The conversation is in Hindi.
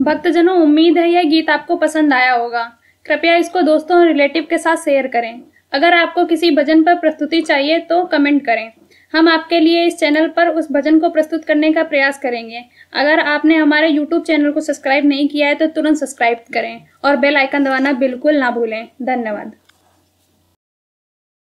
भक्तजनों, उम्मीद है यह गीत आपको पसंद आया होगा। कृपया इसको दोस्तों और रिलेटिव के साथ शेयर करें। अगर आपको किसी भजन पर प्रस्तुति चाहिए तो कमेंट करें। हम आपके लिए इस चैनल पर उस भजन को प्रस्तुत करने का प्रयास करेंगे। अगर आपने हमारे YouTube चैनल को सब्सक्राइब नहीं किया है तो तुरंत सब्सक्राइब करें और बेल आइकन दबाना बिल्कुल ना भूलें। धन्यवाद।